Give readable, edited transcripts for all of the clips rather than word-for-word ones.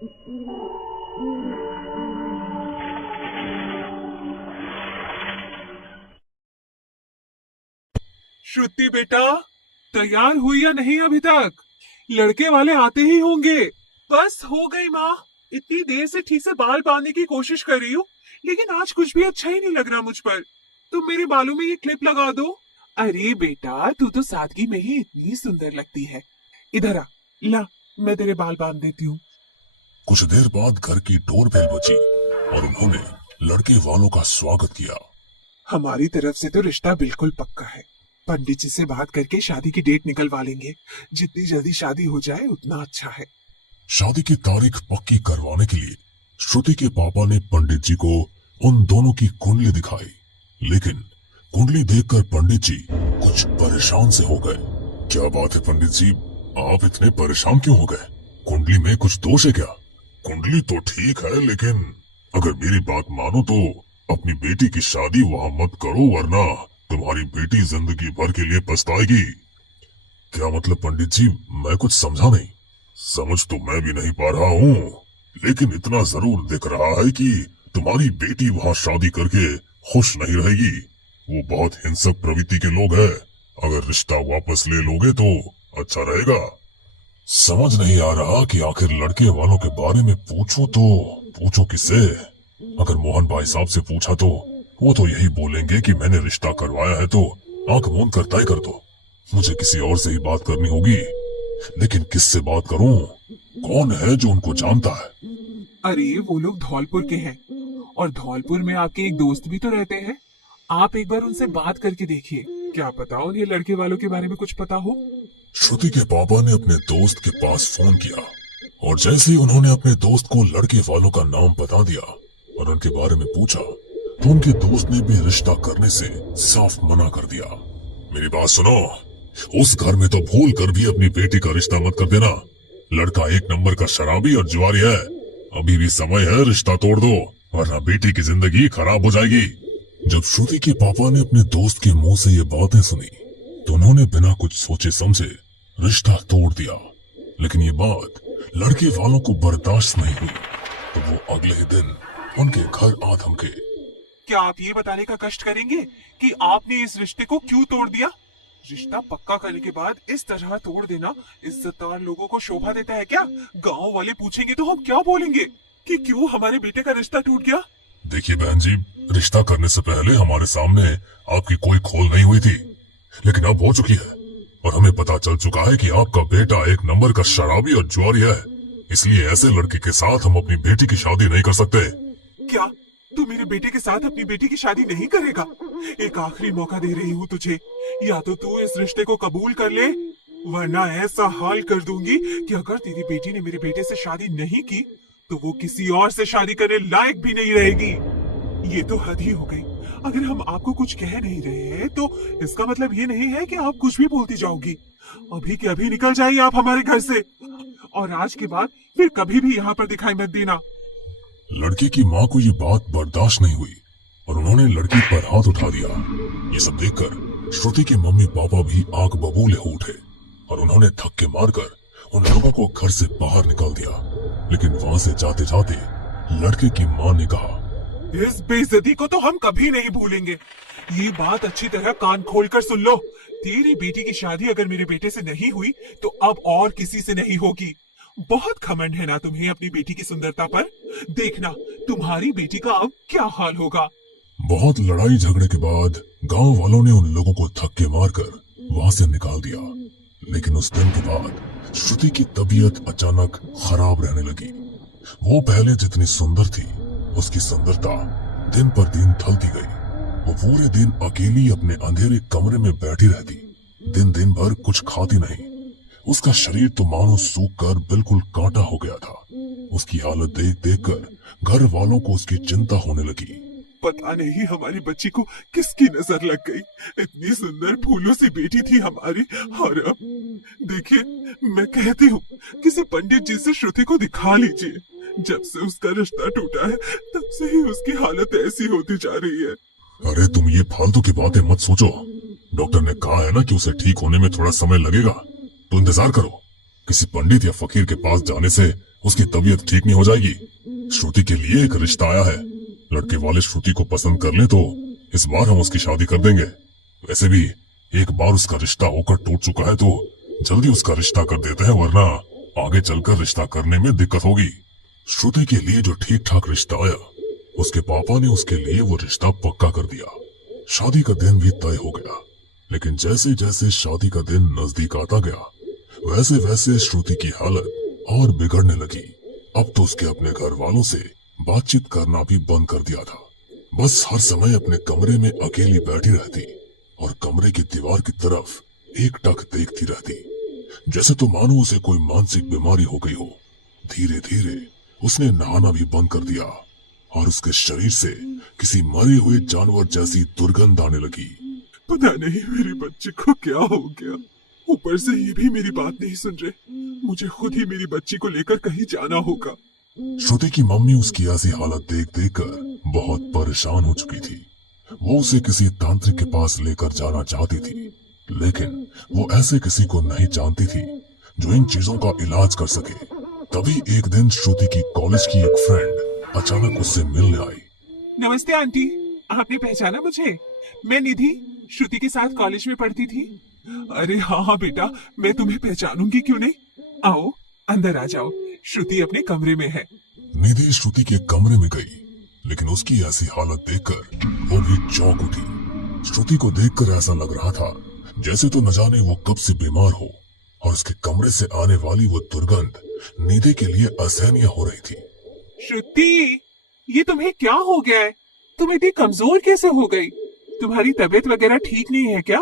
श्रुति बेटा, तैयार हुई या नहीं अभी तक? लड़के वाले आते ही होंगे। बस हो गई माँ। इतनी देर से ठीक से बाल बांधने की कोशिश कर रही हूँ, लेकिन आज कुछ भी अच्छा ही नहीं लग रहा मुझ पर। तुम मेरे बालों में ये क्लिप लगा दो। अरे बेटा, तू तो सादगी में ही इतनी सुंदर लगती है। इधर आ, ला, मैं तेरे बाल बांध देती हूँ। कुछ देर बाद घर की डोरबेल बजी और उन्होंने लड़के वालों का स्वागत किया। हमारी तरफ से तो रिश्ता बिल्कुल पक्का है। पंडित जी से बात करके शादी की डेट निकलवा लेंगे। जितनी जल्दी शादी हो जाए उतना अच्छा है। शादी की तारीख पक्की करवाने के लिए श्रुति के पापा ने पंडित जी को उन दोनों की कुंडली दिखाई, लेकिन कुंडली देखकर पंडित जी कुछ परेशान से हो गए। क्या बात है पंडित जी, आप इतने परेशान क्यों हो गए? कुंडली में कुछ दोष है क्या? कुंडली तो ठीक है, लेकिन अगर मेरी बात मानो तो अपनी बेटी की शादी वहाँ मत करो, वरना तुम्हारी बेटी जिंदगी भर के लिए पछताएगी। क्या मतलब पंडित जी, मैं कुछ समझा नहीं। समझ तो मैं भी नहीं पा रहा हूँ, लेकिन इतना जरूर दिख रहा है कि तुम्हारी बेटी वहाँ शादी करके खुश नहीं रहेगी। वो बहुत हिंसक प्रवृत्ति के लोग हैं। अगर रिश्ता वापस ले लोगे तो अच्छा रहेगा। समझ नहीं आ रहा कि आखिर लड़के वालों के बारे में पूछूं तो पूछूं किससे। अगर मोहन भाई साहब से पूछा तो वो तो यही बोलेंगे कि मैंने रिश्ता करवाया है तो आंख मूंद कर तय कर दो। मुझे किसी और से ही बात करनी होगी, लेकिन किससे बात करूं? कौन है जो उनको जानता है? अरे वो लोग धौलपुर के हैं, और धौलपुर में आपके एक दोस्त भी तो रहते हैं। आप एक बार उनसे बात करके देखिए, क्या पता उन्हें लड़के वालों के बारे में कुछ पता हो। श्रुति के पापा ने अपने दोस्त के पास फोन किया और जैसे ही उन्होंने अपने दोस्त को लड़के वालों का नाम बता दिया और उनके बारे में पूछा तो उनके दोस्त ने भी रिश्ता करने से साफ मना कर दिया। मेरी बात सुनो, उस घर में तो भूल कर भी अपनी बेटी का रिश्ता मत कर देना। लड़का एक नंबर का शराबी और जुआरी है। अभी भी समय है, रिश्ता तोड़ दो, वरना बेटी की जिंदगी खराब हो जाएगी। जब श्रुति के पापा ने अपने दोस्त के मुंह से ये बातें सुनी तो उन्होंने बिना कुछ सोचे समझे रिश्ता तोड़ दिया। लेकिन ये बात लड़के वालों को बर्दाश्त नहीं हुई, तो वो अगले ही दिन उनके घर आ धमके। क्या आप ये बताने का कष्ट करेंगे कि आपने इस रिश्ते को क्यों तोड़ दिया? रिश्ता पक्का करने के बाद इस तरह तोड़ देना इज्जतदार लोगों को शोभा देता है क्या? गांव वाले पूछेंगे तो हम क्या बोलेंगे कि क्यों हमारे बेटे का रिश्ता टूट गया? देखिए बहन जी, रिश्ता करने से पहले हमारे सामने आपकी कोई खोल नहीं हुई थी, लेकिन अब हो चुकी है और हमें पता चल चुका है कि आपका बेटा एक नंबर का शराबी और जुआरी है। इसलिए ऐसे लड़के के साथ हम अपनी बेटी की शादी नहीं कर सकते। क्या तू मेरे बेटे के साथ अपनी बेटी की शादी नहीं करेगा? एक आखिरी मौका दे रही हूँ तुझे, या तो तू इस रिश्ते को कबूल कर ले, वरना ऐसा हाल कर दूंगी कि अगर तेरी बेटी ने मेरे बेटे से शादी नहीं की तो वो किसी और से शादी करने लायक भी नहीं रहेगी। ये तो हद ही हो गई। अगर हम आपको कुछ कह नहीं रहे हैं तो इसका मतलब ये नहीं है कि आप कुछ भी बोलती जाओगी। अभी के अभी निकल जाइए आप हमारे घर से, और आज के बाद फिर कभी भी यहाँ पर दिखाई मत देना। लड़के की माँ को ये बात बर्दाश्त नहीं हुई और उन्होंने लड़की पर हाथ उठा दिया। ये सब देखकर श्रुति के मम्मी पापा भी आग बबूले हो उठे और उन्होंने धक्के मारकर उन लोगों को घर से बाहर निकाल दिया। लेकिन वहां से जाते जाते लड़के की माँ ने कहा, इस बेइज्जती को तो हम कभी नहीं भूलेंगे। ये बात अच्छी तरह कान खोलकर सुन लो। तेरी बेटी की शादी अगर मेरे बेटे से नहीं हुई तो अब और किसी से नहीं होगी। बहुत घमंड है ना तुम्हें अपनी बेटी की सुंदरता पर। देखना तुम्हारी बेटी का अब क्या हाल होगा। बहुत लड़ाई झगड़े के बाद गांव वालों ने उन लोगों को धक्के मारकर वहां से निकाल दिया। लेकिन उस दिन के बाद श्रुति की तबीयत अचानक खराब रहने लगी। वो पहले जितनी सुंदर थी, उसकी सुंदरता दिन पर दिन ढलती गई। वो पूरे दिन अकेली अपने अंधेरे कमरे में बैठी रहती, दिन दिन भर कुछ खाती नहीं। उसका शरीर तो मानो सूख कर बिल्कुल कांटा हो गया था। उसकी हालत देख देख कर घर वालों को उसकी चिंता होने लगी। पता नहीं हमारी बच्ची को किसकी नजर लग गई। इतनी सुंदर फूलों सी बेटी थी हमारी, और अब देखिए, मैं कहती हूँ किसी पंडित जी से श्रुति को दिखा लीजिए। जब से उसका रिश्ता टूटा है तब से ही उसकी हालत ऐसी होती जा रही है। अरे तुम ये फालतू की बातें मत सोचो। डॉक्टर ने कहा है ना कि उसे ठीक होने में थोड़ा समय लगेगा, तो इंतजार करो। किसी पंडित या फकीर के पास जाने से उसकी तबीयत ठीक नहीं हो जाएगी। श्रुति के लिए एक रिश्ता आया है। लड़के वाले श्रुति को पसंद कर ले तो इस बार हम उसकी शादी कर देंगे। वैसे भी एक बार उसका रिश्ता होकर टूट चुका है तो जल्दी उसका रिश्ता कर देते हैं, वरना आगे चलकर रिश्ता करने में दिक्कत होगी। श्रुति के लिए जो ठीक ठाक रिश्ता आया, उसके पापा ने उसके लिए वो रिश्ता पक्का कर दिया। शादी का दिन भी तय हो गया, लेकिन जैसे जैसे शादी का दिन नजदीक आता गया, वैसे वैसे श्रुति की हालत और बिगड़ने लगी। अब तो उसके अपने घर वालों से बातचीत करना भी बंद कर दिया था। बस हर समय अपने कमरे में अकेली बैठी रहती और कमरे की दीवार की तरफ एकटक देखती रहती, जैसे तो मानो उसे कोई मानसिक बीमारी हो गई हो। धीरे धीरे उसने नहाना भी बंद कर दिया और उसके शरीर से किसी मरे हुए जानवर जैसी दुर्गंध आने लगी। पता नहीं मेरे बच्चे को क्या हो गया। ऊपर से ये भी मेरी बात नहीं सुन रहे। मुझे खुद ही मेरी बच्ची को लेकर कहीं जाना होगा। श्रुति की मम्मी उसकी ऐसी हालत देख देख कर बहुत परेशान हो चुकी थी। वो उसे किसी तांत्रिक के पास लेकर जाना चाहती थी, लेकिन वो ऐसे किसी को नहीं जानती थी जो इन चीजों का इलाज कर सके। तभी एक दिन श्रुति की कॉलेज की एक फ्रेंड अचानक उससे मिलने आई। नमस्ते आंटी, आपने पहचाना मुझे? मैं निधि, श्रुति के साथ कॉलेज में पढ़ती थी। अरे हाँ बेटा, मैं तुम्हें पहचानूंगी क्यों नहीं। आओ अंदर आ जाओ, श्रुति अपने कमरे में है। निधि श्रुति के कमरे में गई, लेकिन उसकी ऐसी हालत देखकर वो भी चौंक उठी। श्रुति को देखकर ऐसा लग रहा था जैसे तो न जाने वो कब से बीमार हो, और उसके कमरे से आने वाली वो दुर्गंध निधि के लिए असहनीय हो रही थी। श्रुति, ये तुम्हें क्या हो गया है? तुम इतनी कमजोर कैसे हो गई? तुम्हारी तबीयत वगैरह ठीक नहीं है क्या?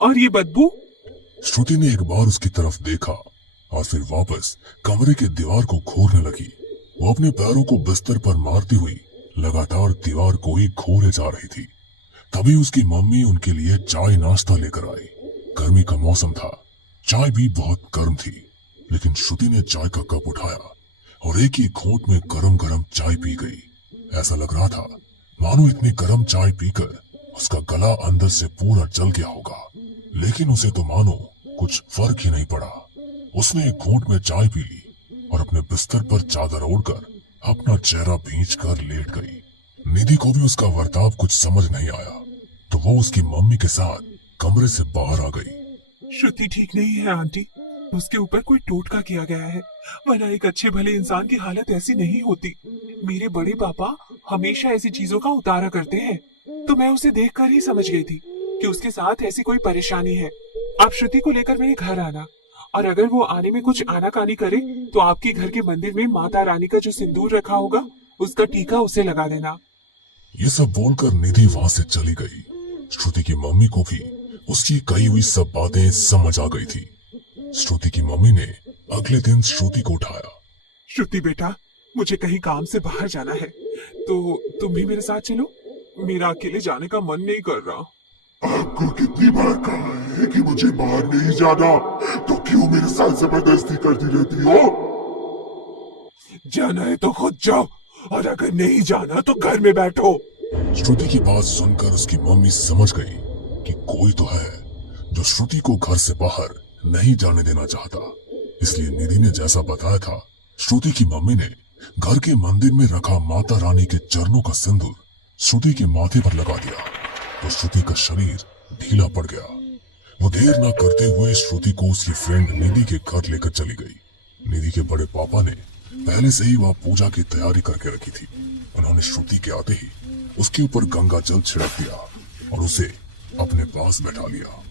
और ये बदबू? श्रुति ने एक बार उसकी तरफ देखा और फिर वापस कमरे की दीवार को घूरने लगी। वो अपने पैरों को बिस्तर पर मारती हुई लगातार दीवार को ही घूरे जा रही थी। तभी उसकी मम्मी उनके लिए चाय नाश्ता लेकर आई। गर्मी का मौसम था, चाय भी बहुत गर्म थी, लेकिन श्रुति ने चाय का कप उठाया और एक ही घूंट में गरम गरम चाय पी गई। ऐसा लग रहा था मानो इतनी गरम चाय पीकर उसका गला अंदर से पूरा जल गया होगा, लेकिन उसे तो मानो कुछ फर्क ही नहीं पड़ा। उसने एक घूंट में चाय पी ली और अपने बिस्तर पर चादर ओढ़कर अपना चेहरा भींच कर लेट गई। निधि को भी उसका वर्ताव कुछ समझ नहीं आया, तो वो उसकी मम्मी के साथ कमरे से बाहर आ गई। श्रुति ठीक नहीं है आंटी, उसके ऊपर कोई टोटका किया गया है, वरना एक अच्छे भले इंसान की हालत ऐसी नहीं होती। मेरे बड़े पापा हमेशा ऐसी चीजों का उतारा करते हैं, तो मैं उसे देखकर ही समझ गई थी कि उसके साथ ऐसी कोई परेशानी है। आप श्रुति को लेकर मेरे घर आना, और अगर वो आने में कुछ आनाकानी करे तो आपके घर के मंदिर में माता रानी का जो सिंदूर रखा होगा उसका टीका उसे लगा देना। ये सब बोलकर निधि वहां से चली गई। श्रुति की मम्मी को भी उसकी कही हुई सब बातें समझ आ गई थी। श्रुति की मम्मी ने अगले दिन श्रुति को उठाया। श्रुति बेटा, मुझे कहीं काम से बाहर जाना है, तो तुम भी मेरे साथ चलो। मेरा अकेले जाने का मन नहीं कर रहा। आपको कितनी बार कहा है कि मुझे बाहर नहीं जाना, तो क्यों मेरे साथ जबरदस्ती करती रहती हो? जाना है तो खुद जाओ, और अगर नहीं जाना तो घर में बैठो। श्रुति की बात सुनकर उसकी मम्मी समझ गई कि कोई तो है जो श्रुति को घर से बाहर नहीं जाने देना चाहता। इसलिए निधि ने जैसा बताया था, श्रुति की मम्मी ने घर के मंदिर में रखा माता रानी के चरणों का सिंदूर श्रुति के माथे पर लगा दिया, तो श्रुति का शरीर ढीला पड़ गया। वो देर न करते हुए श्रुति को उसकी फ्रेंड निधि के घर लेकर चली गई। निधि के बड़े पापा ने पहले से ही वह पूजा की तैयारी करके रखी थी। उन्होंने श्रुति के आते ही उसके ऊपर गंगा जल छिड़क दिया और उसे अपने पास बैठा लिया।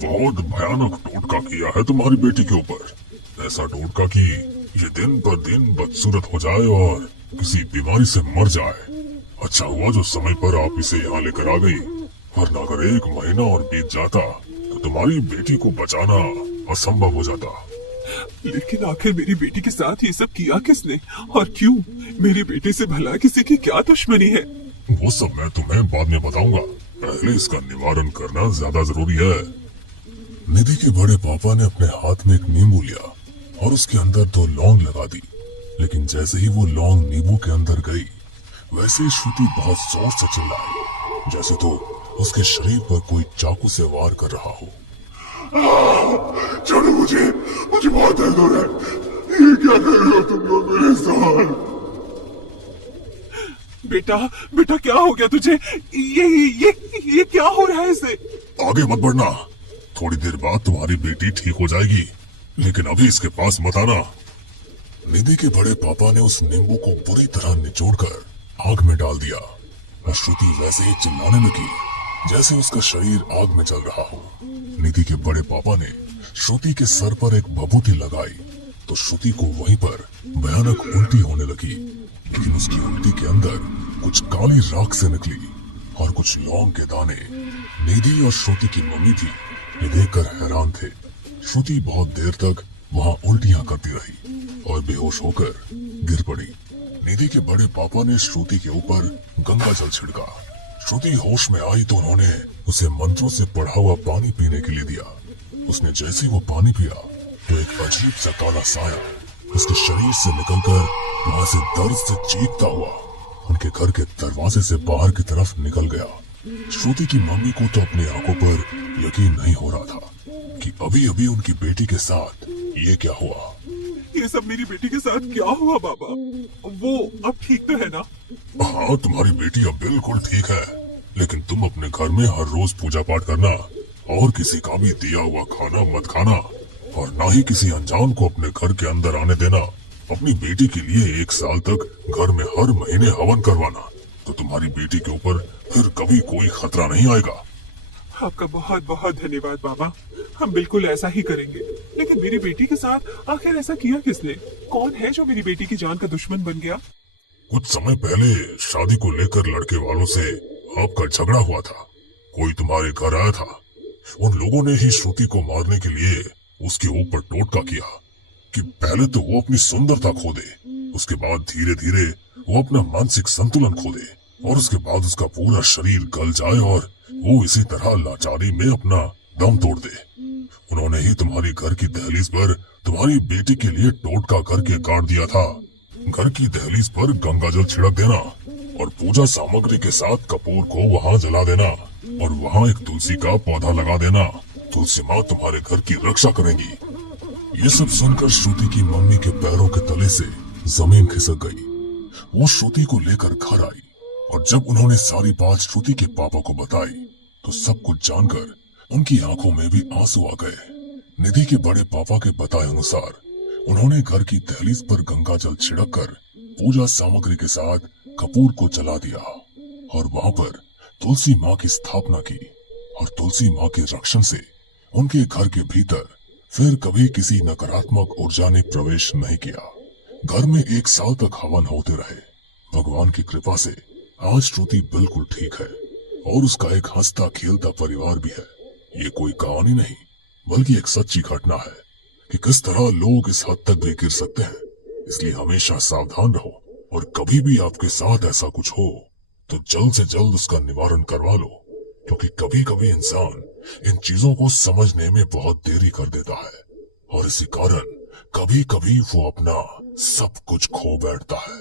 बहुत भयानक टोटका किया है तुम्हारी बेटी के ऊपर। ऐसा टोटका कि ये दिन पर दिन बदसूरत हो जाए और किसी बीमारी से मर जाए। अच्छा हुआ जो समय पर आप इसे यहाँ लेकर आ गई, वरना अगर 1 महीना और बीत जाता तो तुम्हारी बेटी को बचाना असंभव हो जाता। लेकिन आखिर मेरी बेटी के साथ ये सब किया किसने और क्यों? मेरी बेटी से भला किसी की क्या दुश्मनी है? वो सब मैं तुम्हें बाद में बताऊंगा, पहले इसका निवारण करना ज्यादा जरूरी है। निधि के बड़े पापा ने अपने हाथ में एक नींबू लिया और उसके अंदर 2 लौंग लगा दी, लेकिन जैसे ही वो लौंग नींबू के अंदर गई, वैसे ही श्रुति बहुत जोर से चिल्लाई, जैसे तो उसके शरीर पर कोई चाकू से वार कर रहा हो। छोड़ो मुझे बहुत दर्द हो रहा है। ये क्या क्या कर रहे हो तुम लोग मेरे साथ? बेटा बेटा क्या हो गया तुझे? ये क्या हो रहा है इसे? आगे मत बढ़ना। थोड़ी देर बाद तुम्हारी बेटी ठीक हो जाएगी, लेकिन अभी इसके पास मत आना। निधि के बड़े पापा ने उस नींबू को बुरी तरह निचोड़कर आग में डाल दिया और श्रुति वैसे ही चिल्लाने लगी जैसे उसका शरीर आग में जल रहा हो। निधि के बड़े पापा ने श्रुति के सर पर एक भभूति लगाई तो श्रुति को वहीं पर भयानक उल्टी होने लगी, लेकिन उसकी उल्टी के अंदर कुछ काली राख से निकली और कुछ लौंग के दाने। निधि और श्रुति की मम्मी भी ये देखकर हैरान थे। श्रुति बहुत देर तक वहां उल्टियां करती रही और बेहोश होकर गिर पड़ी। निधि के बड़े पापा ने श्रुति के ऊपर गंगा जल छिड़का। श्रुति होश में आई तो उन्होंने उसे मंत्रों से पढ़ा हुआ पानी पीने के लिए दिया। उसने जैसे ही वो पानी पिया तो एक अजीब सा काला साया उसके शरीर से निकलकर वहां से दर्द से चीखता हुआ उनके घर के दरवाजे से बाहर की तरफ निकल गया। श्रुति की मम्मी को तो अपनी आंखों पर यकीन नहीं हो रहा था कि अभी अभी उनकी बेटी के साथ ये क्या हुआ। ये सब मेरी बेटी के साथ क्या हुआ बाबा? वो अब ठीक तो है ना? हाँ, तुम्हारी बेटी अब बिल्कुल ठीक है, लेकिन तुम अपने घर में हर रोज पूजा पाठ करना और किसी का भी दिया हुआ खाना मत खाना और ना ही किसी अनजान को अपने घर के अंदर आने देना। अपनी बेटी के लिए 1 साल तक घर में हर महीने हवन करवाना, तो तुम्हारी बेटी के ऊपर फिर कभी कोई खतरा नहीं आएगा। आपका बहुत बहुत धन्यवाद बाबा, हम बिल्कुल ऐसा ही करेंगे। लेकिन मेरी बेटी के साथ आखिर ऐसा किया किसने? कौन है जो मेरी बेटी की जान का दुश्मन बन गया? कुछ समय पहले शादी को लेकर लड़के वालों से आपका झगड़ा हुआ था। कोई तुम्हारे घर आया था। उन लोगों ने ही श्रुति को मारने के लिए उसके ऊपर टोटका किया कि पहले तो वो अपनी सुंदरता खो दे, उसके बाद धीरे धीरे वो अपना मानसिक संतुलन खो दे और उसके बाद उसका पूरा शरीर गल जाए और वो इसी तरह लाचारी में अपना दम तोड़ दे। उन्होंने ही तुम्हारी घर की दहलीज पर तुम्हारी बेटी के लिए टोटका करके काट दिया था। घर की दहलीज पर गंगा जल छिड़क देना और पूजा सामग्री के साथ कपूर को वहाँ जला देना और वहाँ एक तुलसी का पौधा लगा देना। तुलसी माँ तुम्हारे घर की रक्षा करेंगी। ये सब सुनकर श्रुति की मम्मी के पैरों के तले से जमीन खिसक गई। वो श्रुति को लेकर घर आई और जब उन्होंने सारी बात श्रुति के पापा को बताई तो सब कुछ जानकर उनकी आंखों में भी आंसू आ गए। निधि के बड़े पापा के बताए अनुसार उन्होंने घर की दहलीज पर गंगा जल छिड़ककर पूजा सामग्री के साथ कपूर को जला दिया और वहां पर तुलसी माँ की स्थापना की और तुलसी माँ के रक्षण से उनके घर के भीतर फिर कभी किसी नकारात्मक ऊर्जा ने प्रवेश नहीं किया। घर में 1 साल तक हवन होते रहे। भगवान की कृपा से आज श्रुति बिल्कुल ठीक है और उसका एक हंसता खेलता परिवार भी है। ये कोई कहानी नहीं बल्कि एक सच्ची घटना है कि किस तरह लोग इस हद तक भी गिर सकते हैं। इसलिए हमेशा सावधान रहो और कभी भी आपके साथ ऐसा कुछ हो तो जल्द से जल्द उसका निवारण करवा लो, क्योंकि कभी कभी इंसान इन चीजों को समझने में बहुत देरी कर देता है और इसी कारण कभी कभी वो अपना सब कुछ खो बैठता है।